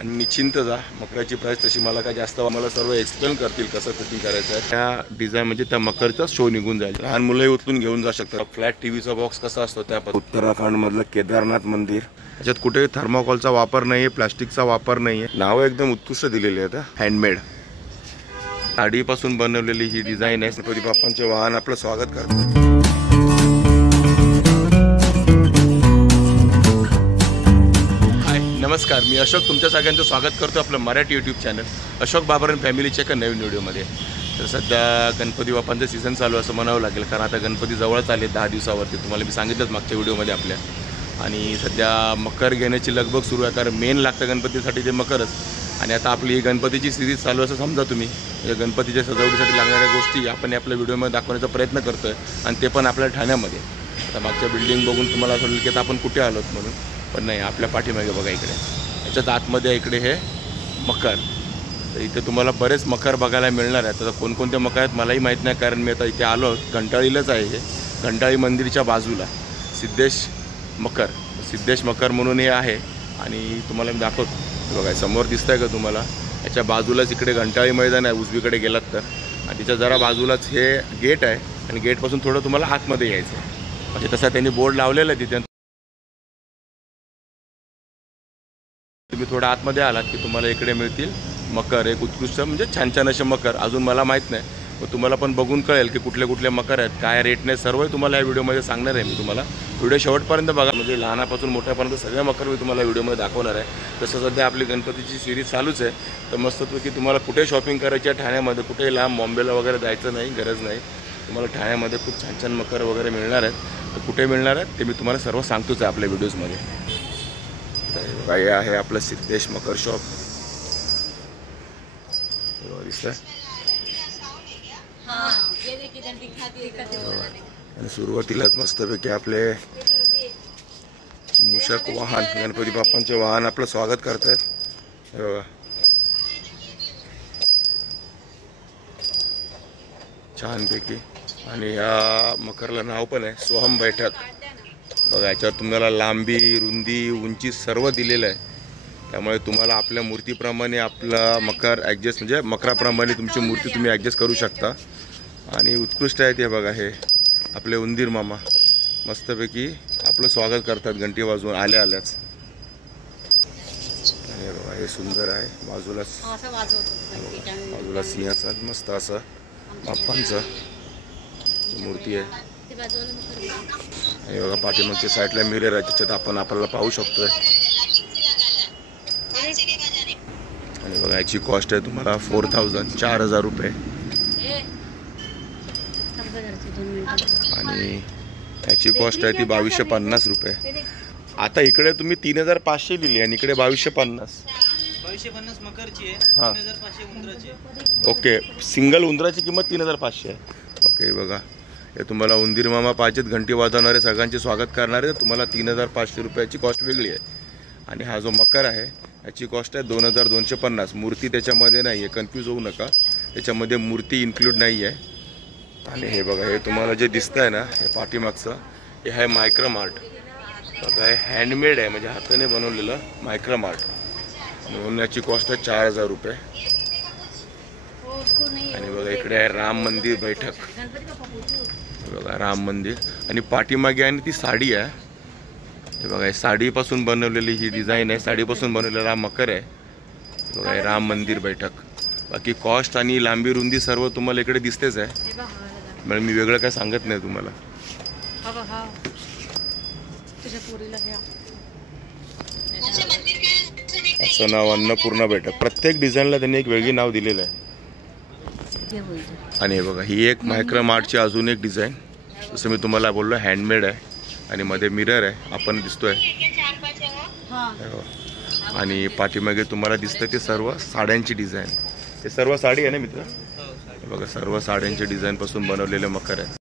आणि निश्चिंत जा. मकराची प्राइस तशी मला काय जास्त, मला सर्व एक्सप्लेन करतील कसं कटिंग करायचं आहे. त्या डिझाईन म्हणजे त्या मकरचा शो निघून जाईल. लहान मुलंही उचलून घेऊन जाऊ शकतात. फ्लॅट टीव्हीचा बॉक्स कसा असतो त्या उत्तराखंड मधलं केदारनाथ मंदिर. त्याच्यात कुठे थर्माकोलचा वापर नाहीये, प्लास्टिकचा वापर नाहीये. नावं एकदम उत्कृष्ट दिलेली आहेत. हँडमेड साडीपासून बनवलेली ही डिझाईन आहे. गणपती बाप्पांचे वाहन आपलं स्वागत करतात. नमस्कार, मी अशोक तुमच्या सगळ्यांचं स्वागत करतो आपलं मराठी यूट्यूब चॅनल अशोक बाबर फॅमिलीच्या एका नवीन व्हिडिओमध्ये. तर सध्या गणपती बाप्पांचं सीझन चालू असं म्हणावं लागेल, कारण आता गणपती जवळच आले 10 दिवसावरती. तुम्हाला मी सांगितलंच मागच्या व्हिडिओमध्ये आपल्या. आणि सध्या मकर घेण्याची लगबग सुरू आहे, कारण मेन लागतं गणपतीसाठी ते मकरच. आणि आता आपली ही गणपतीची सिरीज चालू असं समजा तुम्ही. या गणपतीच्या सजावटीसाठी लागणाऱ्या गोष्टी आपण आपल्या व्हिडिओमध्ये दाखवण्याचा प्रयत्न करतो आहे, आणि ते पण आपल्या ठाण्यामध्ये. आता मागच्या बिल्डिंग बघून तुम्हाला असं वाटेल की आता आपण कुठे आलोत म्हणून, पण नाही, आपल्या पाठीमागे बघा इकडे, याच्यात आतमध्ये इकडे हे मकर. तर इथे तुम्हाला बरेच मकर बघायला मिळणार आहेत. आता कोणकोणते मकर आहेत मलाही माहीत नाही, कारण मी आता इथे आलो घंटाळीलाच आहे. हे घंटाळी मंदिरच्या बाजूला सिद्धेश मकर म्हणून हे आहे. आणि तुम्हाला मी दाखवतो, बघा समोर दिसतंय का तुम्हाला, याच्या बाजूलाच इकडे घंटाळी मैदान आहे उजवीकडे गेलात तर. आणि तिच्या जरा बाजूलाच हे गेट आहे, आणि गेटपासून थोडं तुम्हाला आतमध्ये यायचं आहे. म्हणजे तसा त्यांनी बोर्ड लावलेला आहे तिथे. तुम्ही थोडं आतमध्ये आलात की तुम्हाला इकडे मिळतील मकर, एक उत्कृष्ट म्हणजे छान छान असे मकर. अजून मला माहीत नाही, मग तुम्हाला पण बघून कळेल की कुठले कुठले मकर आहेत, काय रेटने, सर्व तुम्हाला या व्हिडिओमध्ये सांगणार आहे मी तुम्हाला. व्हिडिओ शेवटपर्यंत बघा, म्हणजे लहानापासून मोठ्यापर्यंत सगळे मकर मी तुम्हाला व्हिडिओमध्ये दाखवणार आहे. तसं सध्या आपली गणपतीची सिरीज चालूच आहे. तर मस्तपैकी तुम्हाला कुठे शॉपिंग करायची आहे ठाण्यामध्ये, कुठेही लांब बॉम्बेला वगैरे जायचं नाही, गरज नाही. तुम्हाला ठाण्यामध्ये खूप छान छान मकर वगैरे मिळणार आहेत. तर कुठे मिळणार आहेत ते मी तुम्हाला सर्व सांगतोच आहे आपल्या व्हिडिओजमध्ये. तर हे आहे आपलं सिद्धेश मकर शॉप. दिसतंय. आणि सुरुवातीलाच मस्तपैकी आपले मूषक वाहन, गणपती बाप्पांचे वाहन आपलं स्वागत करतायत. हे बघा, छानपैकी. आणि या मकरला नाव पण आहे सोहम बैठक. बघा, याच्यावर तुम्हाला लांबी, रुंदी, उंची सर्व दिलेलं आहे. त्यामुळे तुम्हाला आपल्या मूर्तीप्रमाणे आपला मकर ॲडजस्ट, म्हणजे मकराप्रमाणे तुमची मूर्ती तुम्ही ॲडजस्ट करू शकता. आणि उत्कृष्ट आहे ते. बघा, हे आपले उंदीर मामा मस्तपैकी आपलं स्वागत करतात घंटी वाजवून आल्याच. आणि बघा, हे सुंदर आहे. बाजूला सिंहासन मस्त असं बाप्पांचं मूर्ती आहे. हे बघा, पाठीमागच्या साईडला मिरर आहे, त्याच्यात आपण आपल्याला पाहू शकतोय. आणि बघा, याची कॉस्ट आहे तुम्हाला 4,000 रुपये. आणि याची कॉस्ट आहे ती 2,250 रुपये. आता इकडे तुम्ही 3,500 लिहिली आणि इकडे 2,250. 2,250 मकरची आहे, 3,500 उंदराची आहे. ओके, सिंगल उंदराची किंमत 3,500 आहे. ओके, बघा, हे तुम्हाला उंदीर मामा पाहिजेत, घंटी वाजवणारे, सगळ्यांचे स्वागत करणारे, तुम्हाला 3,500 रुपयाची कॉस्ट वेगळी आहे. आणि हा जो मकर आहे याची कॉस्ट आहे 2,250. मूर्ती त्याच्यामध्ये नाही आहे, कन्फ्यूज होऊ नका, त्याच्यामध्ये मूर्ती इन्क्लूड नाही आहे. आणि हे बघा, हे तुम्हाला जे दिसतं आहे ना, हे पाठीमागचं, हे आहे मायक्रम आर्ट. बघा, हे हँडमेड आहे, म्हणजे हाताने बनवलेलं मायक्रम आर्ट. म्हणून याची कॉस्ट आहे 4,000 रुपये. आणि बघा, इकडे आहे राम मंदिर बैठक. बघा, राम मंदिर. आणि पाठीमागे आहे ती साडी आहे. हे बघा, हे साडीपासून बनवलेली ही डिझाईन आहे, साडीपासून बनवलेला मकर आहे. बघा, हे राम मंदिर बैठक. बाकी कॉस्ट आणि लांबी, रुंदी सर्व तुम्हाला इकडे दिसतेच आहे, म्हणजे मी वेगळं काय सांगत नाही तुम्हाला. असं नाव अन्नपूर्णा बैठक. प्रत्येक डिझाईनला त्यांनी एक वेगळी नाव दिलेलं आहे. आणि हे बघा, ही एक मायक्रम आर्टची अजून एक डिझाईन. जसं मी तुम्हाला बोललो, हँडमेड आहे आणि मध्ये मिरर आहे, आपण दिसतोय. आणि पाठीमागे तुम्हाला दिसतं ते सर्व साड्यांची डिझाईन. ते सर्व साडी आहे ना मित्र. बघा, सर्व साड्यांच्या डिझाईन पासून बनवलेले मकर आहे.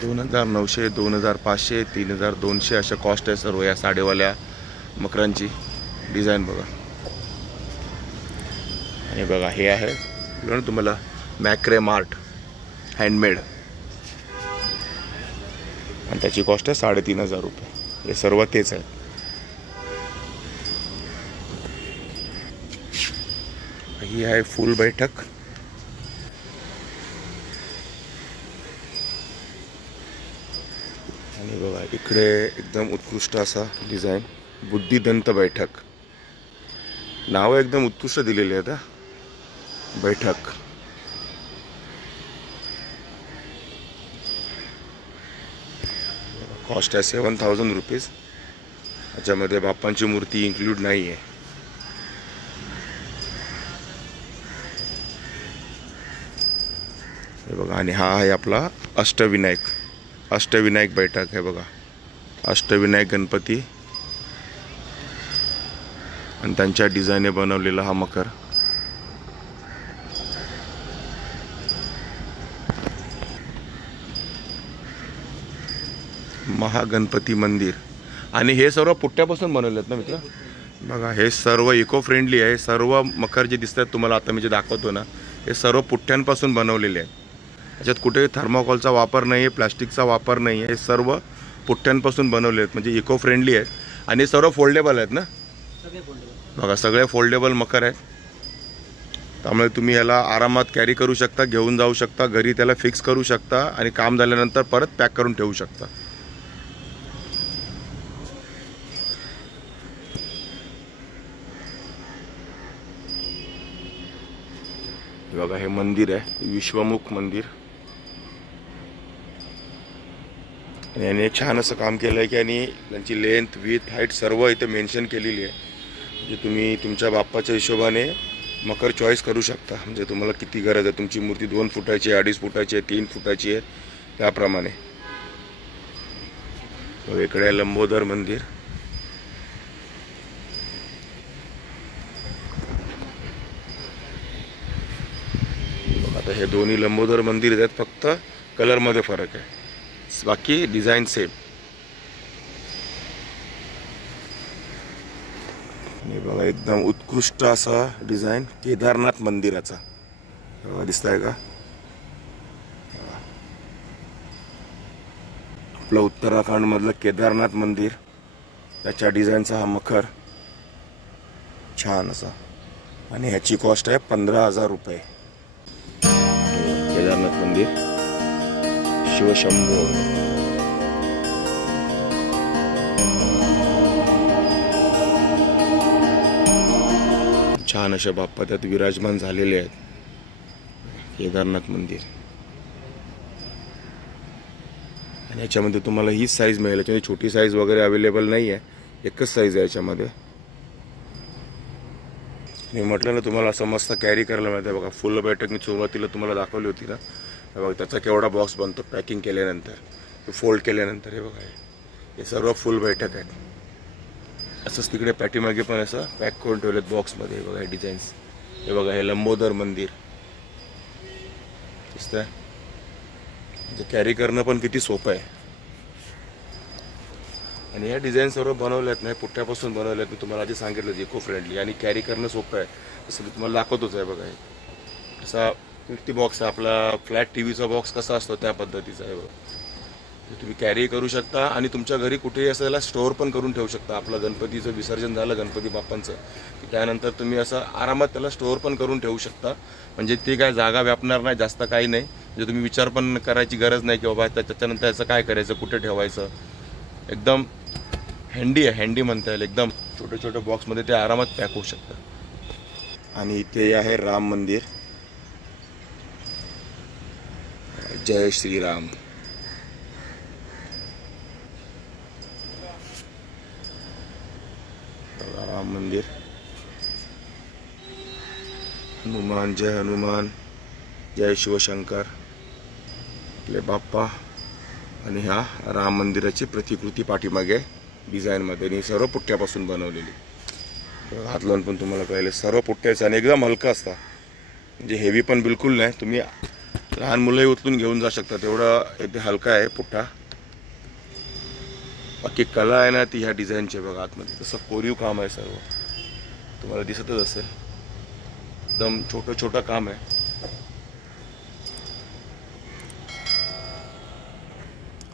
$2,900, 2,500, 3,200 अशा कॉस्ट आहे सर्व या साडेवाल्या मकरांची डिझाईन. बघा, आणि बघा, हे आहे तुम्हाला मॅक्रेम आर्ट. हँडमेड, आणि त्याची कॉस्ट आहे 3,500 रुपये. हे सर्व तेच आहे. ही आहे फुल बैठक. आणि बघा इकडे एकदम उत्कृष्ट असा डिझाईन, बुद्धिदंत बैठक. नाव एकदम उत्कृष्ट दिलेली आहेत हा. बैठक कॉस्ट आहे 7,000 रुपीज. याच्यामध्ये बाप्पांची मूर्ती इन्क्लूड नाही आहे. हे बघा, आणि हा आहे आपला अष्टविनायक बैठक. हे बघा, अष्टविनायक गणपती आणि त्यांच्या डिझाईनने बनवलेला हा मकर. महागणपती मंदिर. आणि हे सर्व पुट्ट्यापासून बनवले आहेत ना मित्र. बघा, हे सर्व इको फ्रेंडली आहे. सर्व मकर जे दिसतात तुम्हाला आता मी जे दाखवतो ना, हे सर्व पुट्ट्यांपासून बनवलेले आहेत. याच्यात कुठे थर्माकोलचा वापर नाही आहे, प्लास्टिकचा वापर नाही आहे. हे सर्व पुट्ट्यांपासून बनवले आहेत, म्हणजे इको फ्रेंडली आहेत. आणि हे सर्व फोल्डेबल आहेत ना. बघा, सगळे फोल्डेबल मकर आहेत. त्यामुळे तुम्ही याला आरामात कॅरी करू शकता, घेऊन जाऊ शकता, घरी त्याला फिक्स करू शकता आणि काम झाल्यानंतर परत पॅक करून ठेवू शकता. बघा, हे मंदिर आहे विश्वमुख मंदिर. आणि याने एक छान असं काम केलं आहे की आणि त्यांची लेंथ, विथ, हाईट सर्व इथे मेन्शन केलेली आहे. म्हणजे तुम्ही तुमच्या बाप्पाच्या हिशोबाने मकर चॉईस करू शकता. म्हणजे तुम्हाला किती गरज आहे, तुमची मूर्ती 2 फुटाची आहे, 2.5 फुटाची आहे, 3 फुटाची आहे, त्याप्रमाणे. इकडे आहे लंबोदर मंदिर. आता हे दोन्ही लंबोदर मंदिर आहेत, फक्त कलरमध्ये फरक आहे, बाकी डिझाईन सेम. आणि बघा, एकदम उत्कृष्ट असा डिझाईन केदारनाथ मंदिराचा. दिसतंय का? आपलं उत्तराखंड मधलं केदारनाथ मंदिर, त्याच्या डिझाईनचा हा मकर छान असा. आणि ह्याची कॉस्ट आहे 15,000 रुपये. केदारनाथ मंदिर, शिवशंभो. छान अशा बाप्पा त्यात विराजमान झालेले आहेत. केदारनाथ मंदिर. आणि याच्यामध्ये तुम्हाला हीच साईज मिळेल. याच्यामध्ये छोटी साईज वगैरे अवेलेबल नाही आहे, एकच साईज आहे याच्यामध्ये. मी म्हटलं ना तुम्हाला असं मस्त कॅरी करायला मिळतं. बघा, फुल बैठक मी सुरुवातीला तुम्हाला दाखवली होती ना. बघा, त्याचा केवढा बॉक्स बनतो पॅकिंग केल्यानंतर, फोल्ड केल्यानंतर. हे बघा, हे सर्व फुल बैठक आहेत. असंच तिकडे पाठीमागे पण असं पॅक करून ठेवलेत बॉक्समध्ये. बघा, हे डिझाईन्स. हे बघा, हे लंबोदर मंदिर दिसतंय. म्हणजे कॅरी करणं पण किती सोपं आहे. आणि ह्या डिझाईन सर्व बनवल्यात नाही, पुठ्ठ्यापासून बनवल्यात. मी तुम्हाला आधी सांगितलं इको फ्रेंडली आणि कॅरी करणं सोपं आहे. जसं मी तुम्हाला दाखवतोच आहे. बघा, असा 50 बॉक्स आहे. आपला फ्लॅट टीव्हीचा बॉक्स कसा असतो त्या पद्धतीचा आहे. बघा, तुम्ही कॅरी करू शकता आणि तुमच्या घरी कुठेही असं याला स्टोअर पण करून ठेवू शकता. आपलं गणपतीचं विसर्जन झालं, गणपती बाप्पांचं, की त्यानंतर तुम्ही असं आरामात त्याला स्टोअर पण करून ठेवू शकता. म्हणजे ते काय जागा व्यापणार नाही, जास्त काही नाही. म्हणजे तुम्ही विचार पण करायची गरज नाही की बाबा त्याच्यानंतर याचं काय करायचं, कुठे ठेवायचं. एकदम हँडी आहे, हँडी म्हणता येईल. एकदम छोट्या छोट्या बॉक्समध्ये ते आरामात पॅक होऊ शकतं. आणि इथे आहे राम मंदिर. जय श्रीराम. राम मंदिर. हनुमान, जय हनुमान, जय शिवशंकर, आपले बाप्पा. आणि हा राम मंदिराची प्रतिकृती पाठीमागे डिझाईनमध्ये. आणि सर्व पुठ्ठ्यापासून बनवलेली. हात लावून पण तुम्हाला कळेल सर्व पुठ्ठ्याचं. आणि एकदम हलका असता, म्हणजे हेवी पण बिलकुल नाही. तुम्ही लहान मुलंही उचलून घेऊन जाऊ शकता, तेवढं एकदम हलका आहे पुठ्ठा. बाकी कला आहे ना ती ह्या डिझाईनची. बघा, आतमध्ये तसं कोरीव काम आहे सर्व, तुम्हाला दिसतच असेल. एकदम छोटं छोटं काम आहे.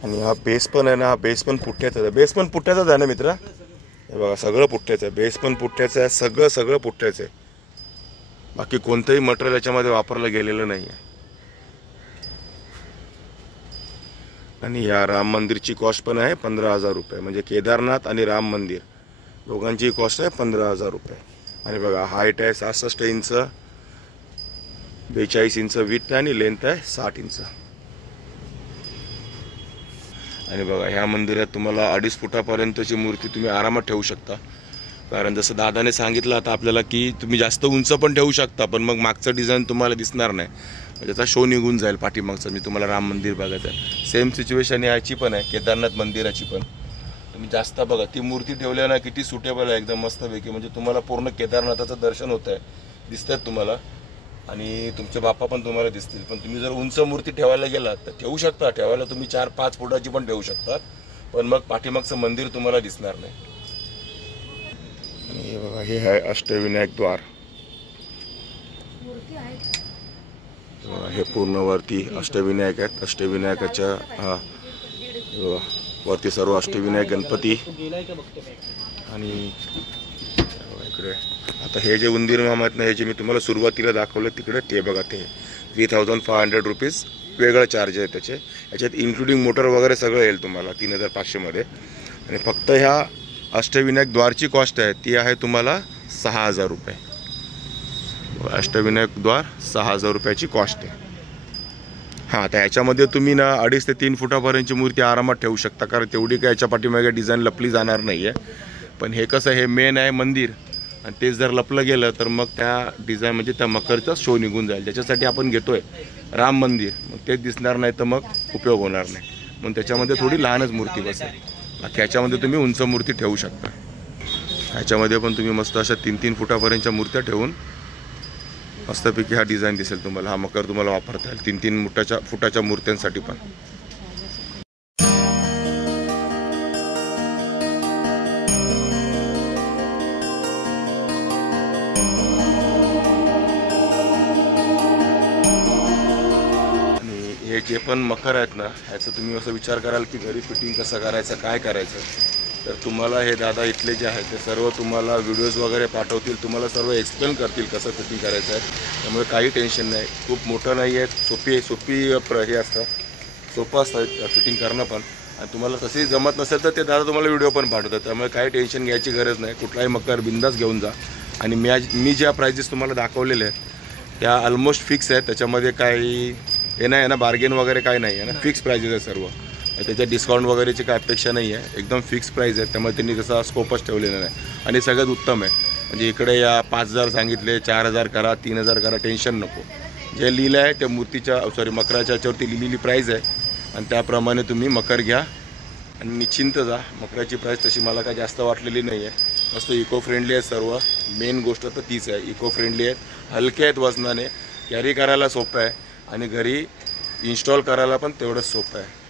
आणि हा बेस पण आहे ना, हा बेस पण पुठ्ठ्याचा आहे. बेस पण पुठ्ठ्याचाच आहे ना मित्र? हे बघा सगळं पुठ्ठ्याचं आहे. बेस पण पुठ्ठ्याचं आहे, सगळं पुठ्ठ्याचं आहे. बाकी कोणतंही मटेरियल याच्यामध्ये वापरलं गेलेलं नाही आहे. आणि या राम मंदिरची कॉस्ट पण आहे 15,000 रुपये. म्हणजे केदारनाथ आणि राम मंदिर दोघांची कॉस्ट आहे 15,000 रुपये. आणि बघा हाईट आहे 66 इंच, 42 इंच विड्थ आणि लेंथ आहे 60 इंच. आणि बघा ह्या मंदिरात तुम्हाला 2.5 फुटापर्यंतची मूर्ती तुम्ही आरामात ठेवू शकता. कारण जसं दादाने सांगितलं आता आपल्याला की तुम्ही जास्त उंच पण ठेवू शकता, पण मग मागचं डिझाईन तुम्हाला दिसणार नाही, त्याचा शो निघून जाईल पाठीमागचं. मी तुम्हाला राम मंदिर बघायचं आहे. सेम सिच्युएशन याची पण आहे, केदारनाथ मंदिराची पण. तुम्ही जास्त बघा ती मूर्ती ठेवल्या ना किती सुटेबल आहे, एकदम मस्तपैकी. म्हणजे तुम्हाला पूर्ण केदारनाथाचं दर्शन होत आहे, दिसतात तुम्हाला. आणि तुमचे बाप्पा पण तुम्हाला दिसतील. पण तुम्ही जर उंच मूर्ती ठेवायला गेलात तर ठेवू शकता, ठेवायला तुम्ही 4-5 फुटाची पण ठेवू शकता, पण मग पाठीमागचं मंदिर तुम्हाला दिसणार नाही. आणि बघा हे आहे अष्टविनायक द्वार. हे पूर्ण वरती अष्टविनायक आहेत. अष्टविनायकाच्या वरती सर्व अष्टविनायक गणपती. आणि इकडे आता हे जे उंदीर मामा आहेत ना, हे जे मी तुम्हाला सुरुवातीला दाखवलं तिकडे, ते बघा ते 3,500 रुपीज वेगळं चार्ज आहे त्याचे. याच्यात इन्क्लुडिंग मोटर वगैरे सगळं येईल तुम्हाला 3,500 मध्ये. आणि फक्त ह्या अष्टविनायक द्वारची कॉस्ट आहे ती आहे तुम्हाला 6,000 रुपये. अष्टविनायक द्वार 6,000 रुपयाची कॉस्ट आहे. हां, तर ह्याच्यामध्ये तुम्ही ना 2.5 ते 3 फुटापर्यंतची मूर्ती आरामात ठेवू शकता, कारण तेवढी काय याच्या पाठीमागे डिझाईन लपली जाणार नाही आहे. पण हे कसं, हे मेन आहे मंदिर, आणि तेच जर लपलं गेलं तर मग त्या डिझाईन म्हणजे त्या मकरचा शो निघून जाईल. ज्याच्यासाठी आपण घेतोय राम मंदिर, मग तेच दिसणार नाही तर मग उपयोग होणार नाही. मग त्याच्यामध्ये थोडी लहानच मूर्ती बसेल. बाकी ह्याच्यामध्ये तुम्ही उंच मूर्ती ठेवू शकता. ह्याच्यामध्ये पण तुम्ही मस्त अशा 3-3 फुटापर्यंतच्या मूर्त्या ठेवून मस्तपैकी हा डिझाईन दिसेल तुम्हाला. हा मकर तुम्हाला वापरता येईल 3-3 फुटाच्या मूर्त्यांसाठी पण. आणि हे जे पण मकर आहेत ना, ह्याचं तुम्ही असं विचार कराल की घरी फिटिंग कसं करायचं, काय करायचं, तर तुम्हाला हे दादा इथले जे आहेत ते सर्व तुम्हाला व्हिडिओज वगैरे पाठवतील, तुम्हाला सर्व एक्सप्लेन करतील कसं फिटिंग करायचं आहे. त्यामुळे काही टेन्शन नाही. खूप मोठं नाही आहे, सोपी हे असतं, सोपं असतं फिटिंग करणं पण. आणि तुम्हाला तसंही जमत नसेल तर ते दादा तुम्हाला व्हिडिओ पण पाठवतात. त्यामुळे काही टेन्शन घ्यायची गरज नाही. कुठलाही मकर बिंदास घेऊन जा. आणि मी ज्या प्राइजेस तुम्हाला दाखवलेल्या आहेत त्या ऑलमोस्ट फिक्स आहेत. त्याच्यामध्ये काही हे नाही आहे ना, बार्गेन वगैरे काही नाही आहे ना, फिक्स प्राइजेस आहे सर्व. त्याच्यात डिस्काउंट वगैरेची काय अपेक्षा नाही आहे, एकदम फिक्स प्राईस आहे. त्यामुळे त्यांनी तसा स्कोपच ठेवलेला नाही. आणि सगळ्यात उत्तम आहे म्हणजे इकडे या 5,000 सांगितले, 4,000 करा, 3,000 करा, टेन्शन नको. जे लिहिलं आहे त्या मूर्तीच्या मकराच्या याच्यावरती लिहिलेली प्राईज आहे, आणि त्याप्रमाणे तुम्ही मकर घ्या आणि निश्चिंत जा. मकराची प्राईस तशी मला काय जास्त वाटलेली नाही आहे. मस्त इको फ्रेंडली आहे सर्व. मेन गोष्ट तर तीच आहे, इको फ्रेंडली आहेत, हलके आहेत वजनाने, कॅरी करायला सोपं आहे आणि घरी इन्स्टॉल करायला पण तेवढंच सोपं आहे.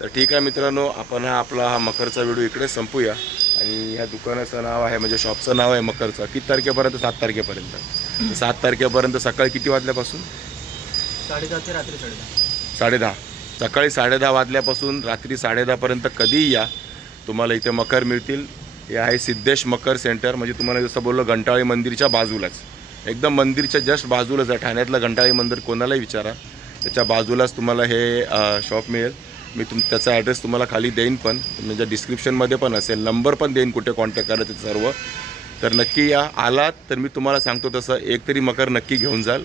तर ठीक आहे मित्रांनो, आपण हा मकरचा व्हिडिओ इकडे संपूया. आणि ह्या दुकानाचं नाव आहे, म्हणजे शॉपचं नाव आहे मकरचं. किती तारखेपर्यंत? 7 तारखेपर्यंत. 7 तारखेपर्यंत सकाळी किती वाजल्यापासून? 10:30 ते रात्री 10:30. 10:30. सकाळी 10:30 वाजल्यापासून रात्री 10:30पर्यंत कधीही या, तुम्हाला इथे मकर मिळतील. हे आहे सिद्धेश मकर सेंटर. म्हणजे तुम्हाला जसं बोललो घंटाळी मंदिरच्या बाजूलाच, एकदम मंदिरच्या जस्ट बाजूलाच आहे. ठाण्यातलं घंटाळी मंदिर कोणालाही विचारा, त्याच्या बाजूलाच तुम्हाला हे शॉप मिळेल. मी त्याचा ॲड्रेस तुम्हाला खाली देईन, पण म्हणजे डिस्क्रिप्शनमध्ये पण असेल, नंबर पण देईन कुठे कॉन्टॅक्ट करायचं सर्व. तर नक्की या. आलात तर मी तुम्हाला सांगतो तसं एक तरी मकर नक्की घेऊन जाल,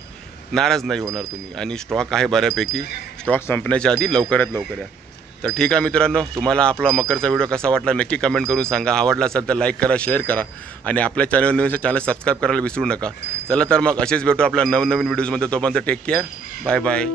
नाराज नाही होणार तुम्ही. आणि स्टॉक आहे बऱ्यापैकी, स्टॉक संपण्याच्या आधी लवकरात लवकर या. तर ठीक आहे मित्रांनो, तुम्हाला आपला मकरचा व्हिडिओ कसा वाटला नक्की कमेंट करून सांगा. आवडला असेल तर लाईक करा, शेअर करा, आणि आपल्या चॅनल सबस्क्राईब करायला विसरू नका. चला तर मग असेच भेटू आपल्या नवनवीन व्हिडिओजमध्ये. तोपर्यंत टेक केअर, बाय बाय.